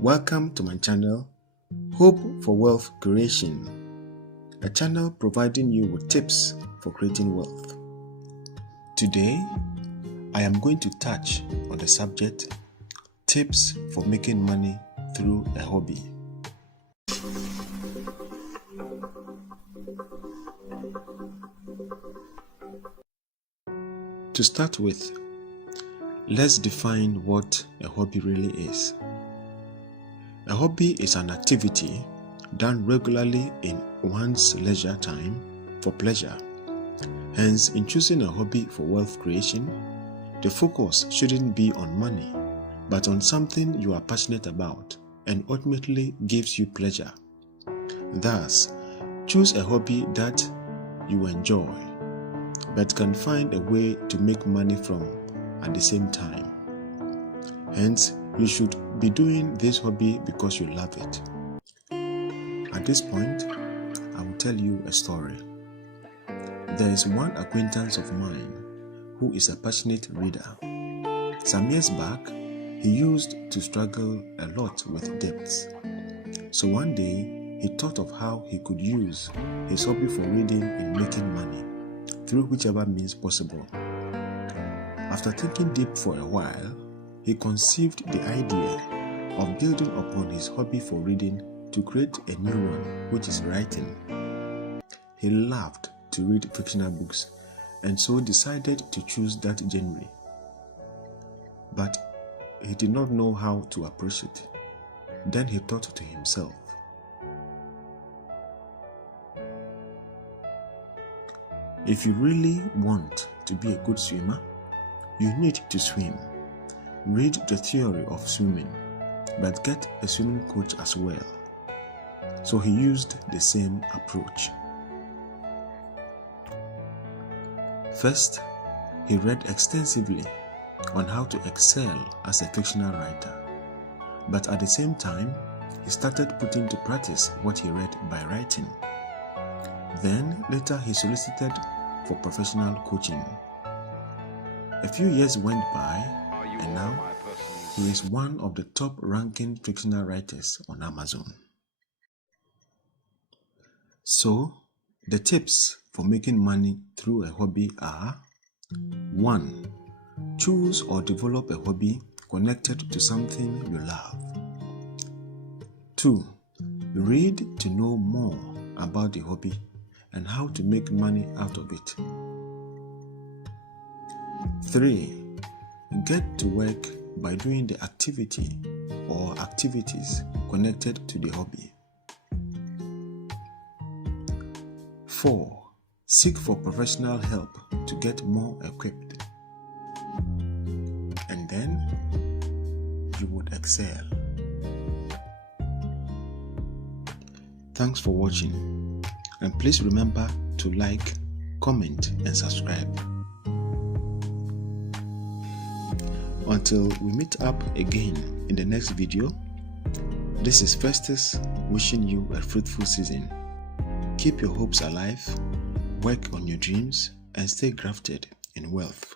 Welcome to my channel, Hope for Wealth Creation, a channel providing you with tips for creating wealth. Today, I am going to touch on the subject, tips for making money through a hobby. To start with, let's define what a hobby really is. A hobby is an activity done regularly in one's leisure time for pleasure. Hence, in choosing a hobby for wealth creation, the focus shouldn't be on money, but on something you are passionate about and ultimately gives you pleasure. Thus, choose a hobby that you enjoy, but can find a way to make money from at the same time. Hence, you should be doing this hobby because you love it. At this point, I will tell you a story. There is one acquaintance of mine who is a passionate reader. Some years back, he used to struggle a lot with debts. So one day, he thought of how he could use his hobby for reading in making money through whichever means possible. After thinking deep for a while, he conceived the idea of building upon his hobby for reading to create a new one, which is writing. He loved to read fictional books and so decided to choose that genre. But he did not know how to approach it. Then he thought to himself, if you really want to be a good swimmer, you need to swim. Read the theory of swimming, but get a swimming coach as well. So he used the same approach. First, he read extensively on how to excel as a fictional writer. But at the same time, he started putting to practice what he read by writing. Then later he solicited for professional coaching. A few years went by, and now he is one of the top-ranking fictional writers on Amazon. So, the tips for making money through a hobby are: 1. Choose or develop a hobby connected to something you love. 2. Read to know more about the hobby and how to make money out of it. 3. Get to work by doing the activity or activities connected to the hobby. 4. Seek for professional help to get more equipped. And then you would excel. Thanks for watching, and please remember to like, comment, and subscribe. Until we meet up again in the next video, this is Festus wishing you a fruitful season. Keep your hopes alive, work on your dreams, and stay grafted in wealth.